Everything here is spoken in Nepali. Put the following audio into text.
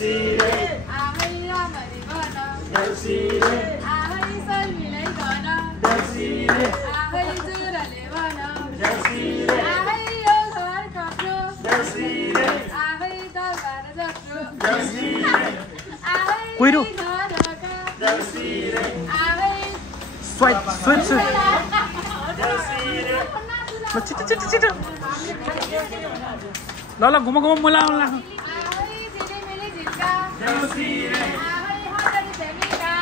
आहै राम्ररी भन आहै शर्मिलै भन आहै जुरले भन आहै यो घर खप्रो आहै दरबार जत्रो आहै कुहिरो आहै स्वाइप छिटो छिटो छिटो ल ल घुम घुम मोला मोला आहै झिलिमिली झिल्का आहै हजारी झेमिका